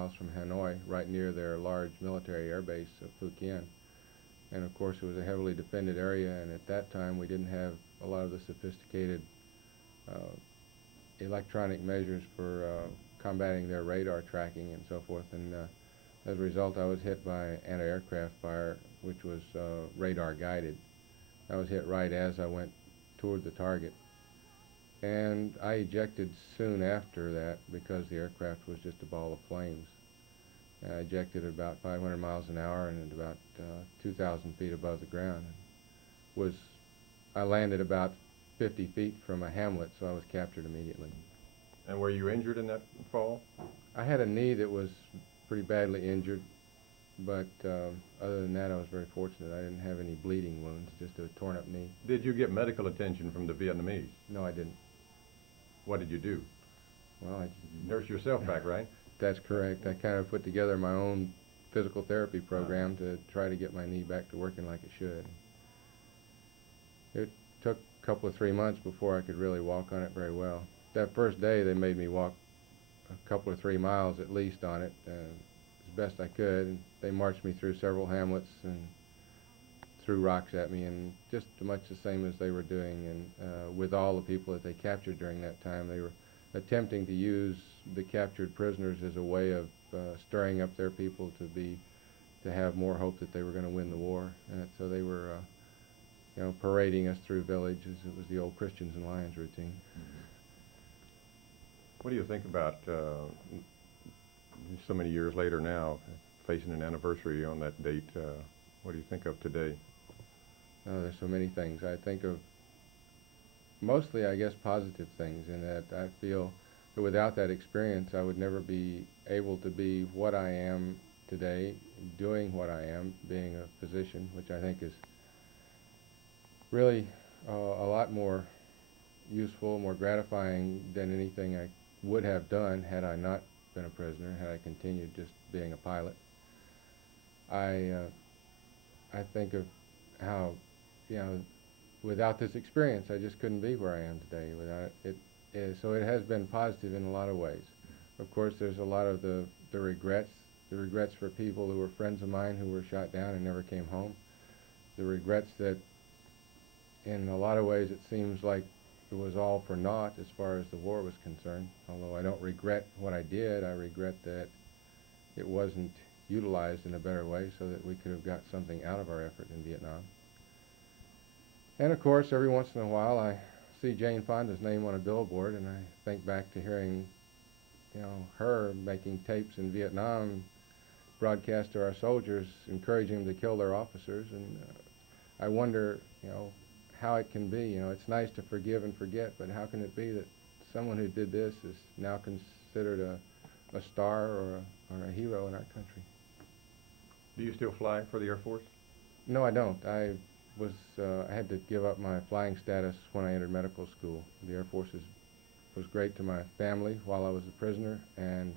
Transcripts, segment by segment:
miles from Hanoi, right near their large military air base of Fukien. And of course it was a heavily defended area, and at that time we didn't have a lot of the sophisticated electronic measures for combating their radar tracking and so forth. And as a result, I was hit by anti-aircraft fire, which was radar guided. I was hit right as I went toward the target. And I ejected soon after that because the aircraft was just a ball of flames. I ejected at about 500 miles an hour and at about 2,000 feet above the ground. I landed about 50 feet from a hamlet, so I was captured immediately. And were you injured in that fall? I had a knee that was pretty badly injured, but other than that I was very fortunate. I didn't have any bleeding wounds, just a torn up knee. Did you get medical attention from the Vietnamese? No, I didn't. What did you do? Well, Nurse yourself back, right? That's correct. I kind of put together my own physical therapy program to try to get my knee back to working like it should. It took a couple of 3 months before I could really walk on it very well. That first day they made me walk a couple of 3 miles at least on it as best I could. And they marched me through several hamlets and threw rocks at me, and just much the same as they were doing and with all the people that they captured during that time. They were attempting to use the captured prisoners as a way of stirring up their people to have more hope that they were going to win the war. And so they were parading us through villages. It was the old Christians and Lions routine. What do you think about so many years later now, facing an anniversary on that date? What do you think of today? Oh, there's so many things. I think of mostly, I guess, positive things, in that I feel that without that experience I would never be able to be what I am today, doing what I am, being a physician, which I think is really a lot more useful, more gratifying than anything I would have done had I not been a prisoner, had I continued just being a pilot. I think of how, without this experience, I just couldn't be where I am today. Without it, so it has been positive in a lot of ways. Of course, there's a lot of the regrets for people who were friends of mine who were shot down and never came home. The regrets that, in a lot of ways, it seems like it was all for naught as far as the war was concerned. Although I don't regret what I did, I regret that it wasn't utilized in a better way so that we could have got something out of our effort in Vietnam. And of course, every once in a while I see Jane Fonda's name on a billboard, and I think back to hearing, her making tapes in Vietnam broadcast to our soldiers, encouraging them to kill their officers. And I wonder, how it can be. It's nice to forgive and forget, but how can it be that someone who did this is now considered a star or a hero in our country? Do you still fly for the Air Force? No, I don't. I had to give up my flying status when I entered medical school. The Air Force was great to my family while I was a prisoner, and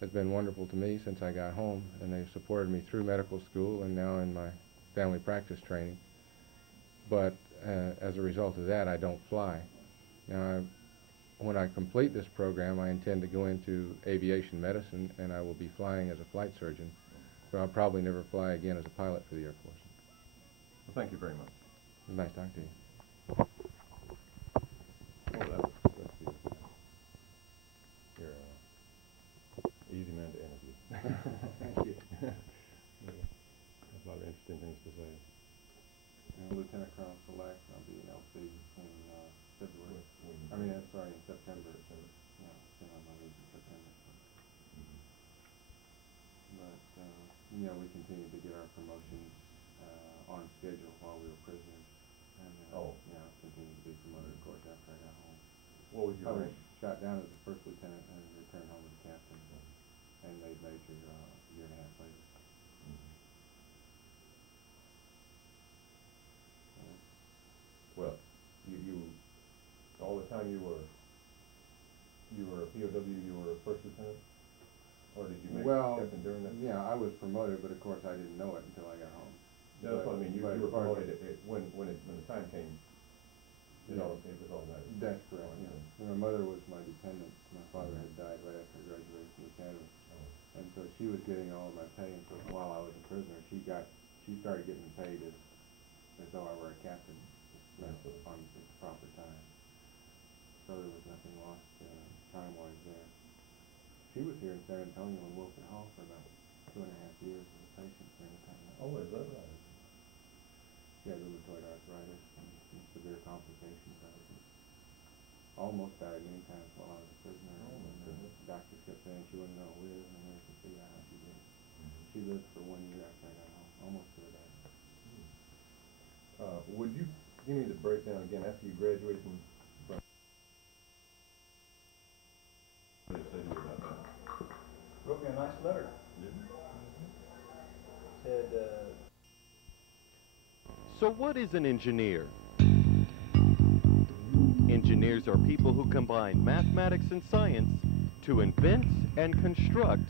has been wonderful to me since I got home, and they've supported me through medical school and now in my family practice training. But as a result of that, I don't fly. Now, when I complete this program, I intend to go into aviation medicine, and I will be flying as a flight surgeon, but I'll probably never fly again as a pilot for the Air Force. Well, thank you very much. It was nice talking to you. You're an easy man to interview. Thank you. A lot of interesting things to say. Lieutenant Colonel Select. I'll be in LC in February. In September. Yeah, on my leave in September. But we continued to get our promotions on schedule while we were prisoners, and continued to be promoted, of course, after I got home. What was your I was rank? shot down as a first lieutenant and returned home as a captain, and made major a year and a half later. Well, you all the time you were a POW, you were a first lieutenant, or did you make captain during that? Yeah, I was promoted, but of course I didn't know it until I got home. That's what I mean. You were promoted when the time came. It was automatic. That's correct. Yeah. My mother was my dependent. My father had died right after I graduated from the academy, and she was getting all of my pay, and so while I was a prisoner, she started getting paid as though I were a captain on at the proper time. So there was nothing lost time-wise there. She was here in San Antonio in Wilford Hall for about 2.5 years as a patient during the time. Oh, is that right? She had rheumatoid arthritis and some severe complications of it. Almost died many times while I was a prisoner. Oh, my goodness. The doctors kept saying she wasn't going to live, and we could see how she did. She lived for 1 year after I got home, almost to a day. Would you give me the breakdown again after you graduated from what did it say to you about that? Wrote me a nice letter. Said, So what is an engineer? Engineers are people who combine mathematics and science to invent and construct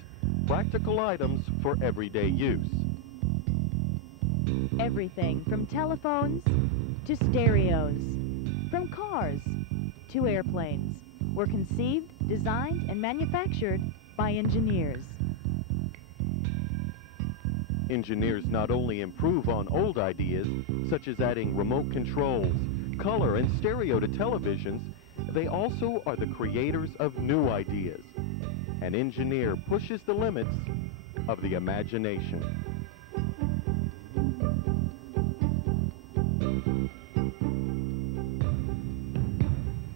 practical items for everyday use. Everything from telephones to stereos, from cars to airplanes, were conceived, designed, and manufactured by engineers. Engineers not only improve on old ideas, such as adding remote controls, color, and stereo to televisions, they also are the creators of new ideas. An engineer pushes the limits of the imagination.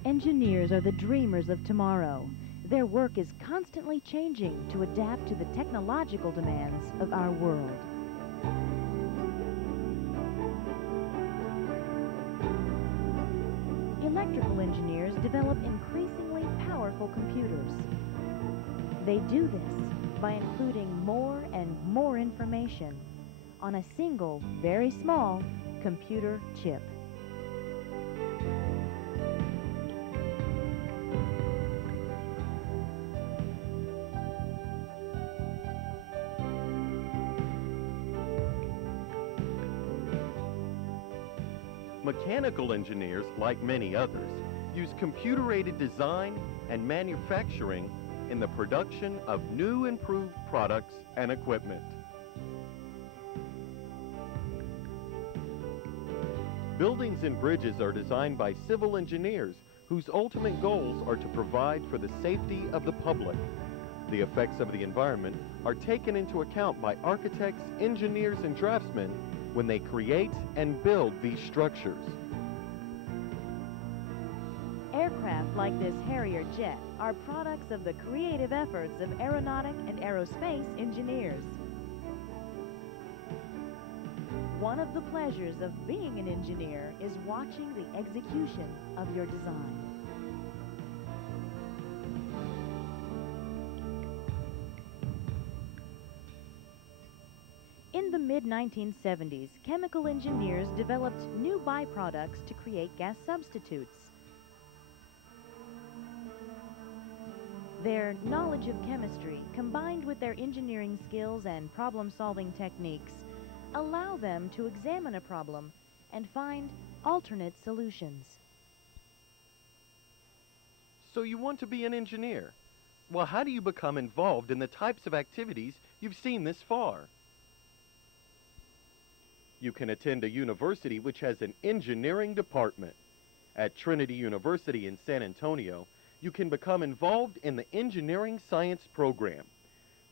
Engineers are the dreamers of tomorrow. Their work is constantly changing to adapt to the technological demands of our world. Electrical engineers develop increasingly powerful computers. They do this by including more and more information on a single, very small computer chip. Mechanical engineers, like many others, use computer-aided design and manufacturing in the production of new improved products and equipment. Buildings and bridges are designed by civil engineers whose ultimate goals are to provide for the safety of the public. The effects of the environment are taken into account by architects, engineers, and draftsmen when they create and build these structures. Aircraft like this Harrier jet are products of the creative efforts of aeronautic and aerospace engineers. One of the pleasures of being an engineer is watching the execution of your design. In the mid-1970s, chemical engineers developed new byproducts to create gas substitutes. Their knowledge of chemistry, combined with their engineering skills and problem-solving techniques, allow them to examine a problem and find alternate solutions. So you want to be an engineer? Well, how do you become involved in the types of activities you've seen this far? You can attend a university which has an engineering department. At Trinity University in San Antonio, you can become involved in the engineering science program.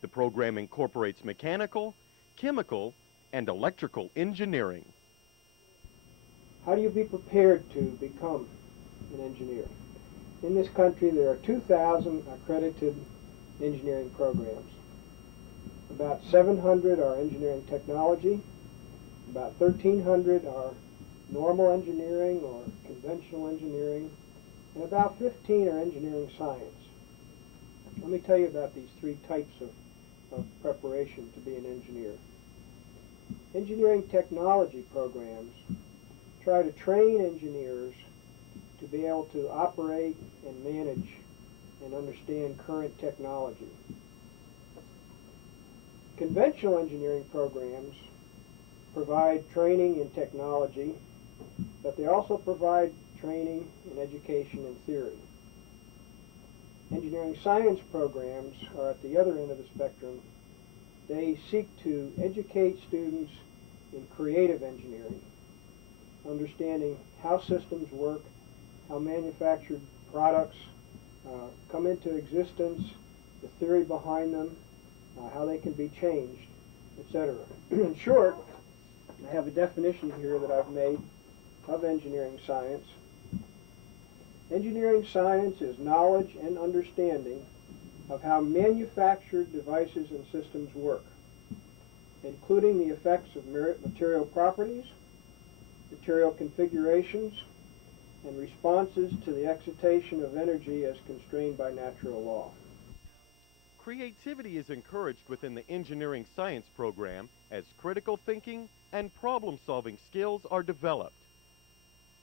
The program incorporates mechanical, chemical, and electrical engineering. How do you be prepared to become an engineer? In this country, there are 2,000 accredited engineering programs. About 700 are engineering technology, about 1,300 are normal engineering or conventional engineering, and about 15 are engineering science. Let me tell you about these three types of preparation to be an engineer. Engineering technology programs try to train engineers to be able to operate and manage and understand current technology. Conventional engineering programs provide training in technology, but they also provide training in education and theory. Engineering science programs are at the other end of the spectrum they seek to educate students in creative engineering, understanding how systems work, how manufactured products come into existence, the theory behind them, how they can be changed, etc. In short, I have a definition here that I've made of engineering science. Engineering science is knowledge and understanding of how manufactured devices and systems work, including the effects of material properties, material configurations, and responses to the excitation of energy as constrained by natural law. Creativity is encouraged within the engineering science program as critical thinking and problem-solving skills are developed.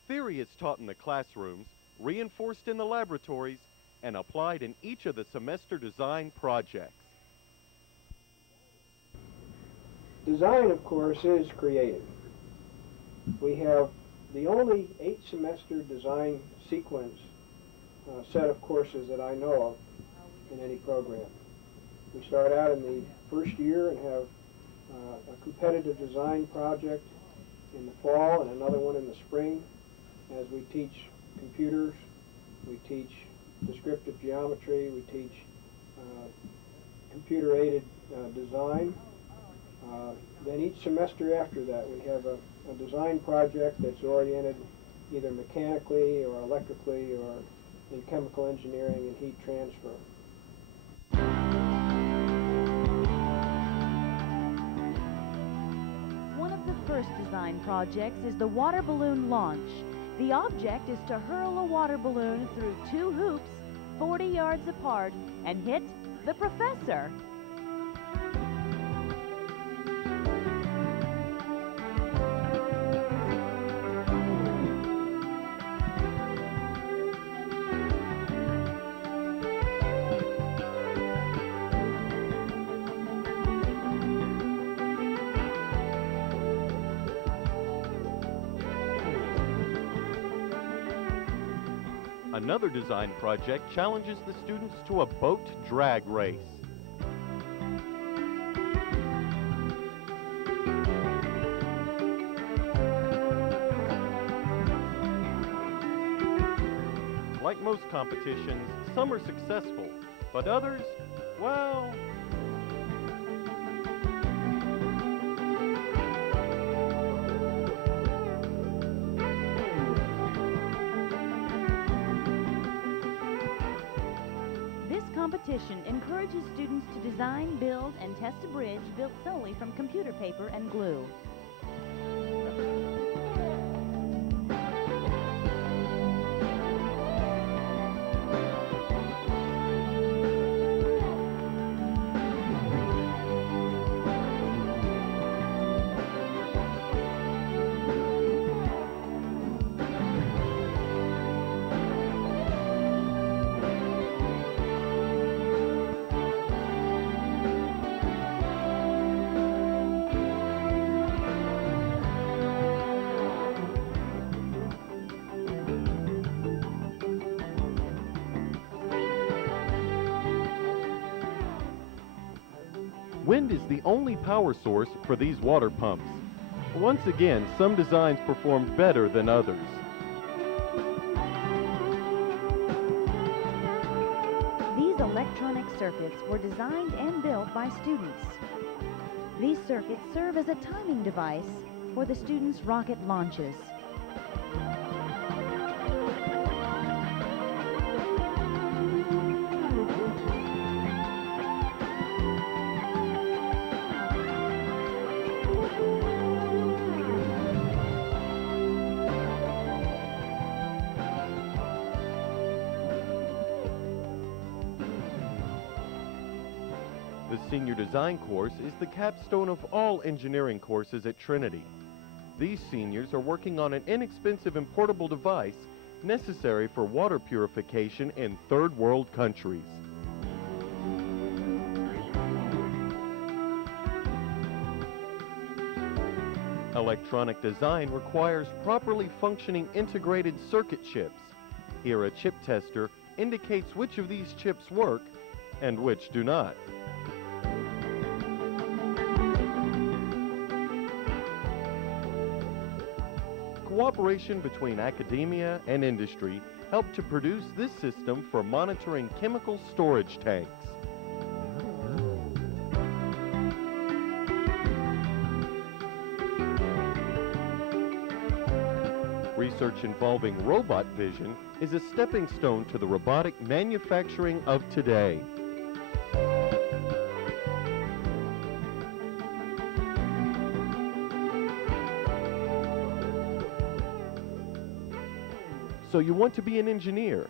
Theory is taught in the classrooms, reinforced in the laboratories, and applied in each of the semester design projects. Design, of course, is creative. We have the only 8-semester design sequence set of courses that I know of in any program. We start out in the first year and have a competitive design project in the fall and another one in the spring as we teach computers, we teach descriptive geometry, we teach computer-aided design. Then each semester after that we have a design project that's oriented either mechanically or electrically or in chemical engineering and heat transfer. One of the first design projects is the water balloon launch. The object is to hurl a water balloon through 2 hoops 40 yards apart and hit the professor. Another design project challenges the students to a boat drag race. Like most competitions, some are successful, but others, well... Competition encourages students to design, build, and test a bridge built solely from computer paper and glue. Wind is the only power source for these water pumps. Once again, some designs performed better than others. These electronic circuits were designed and built by students. These circuits serve as a timing device for the students' rocket launches. The Senior Design course is the capstone of all engineering courses at Trinity. These seniors are working on an inexpensive and portable device necessary for water purification in third world countries. Electronic design requires properly functioning integrated circuit chips. Here, a chip tester indicates which of these chips work and which do not. cooperation between academia and industry helped to produce this system for monitoring chemical storage tanks. Research involving robot vision is a stepping stone to the robotic manufacturing of today. So you want to be an engineer,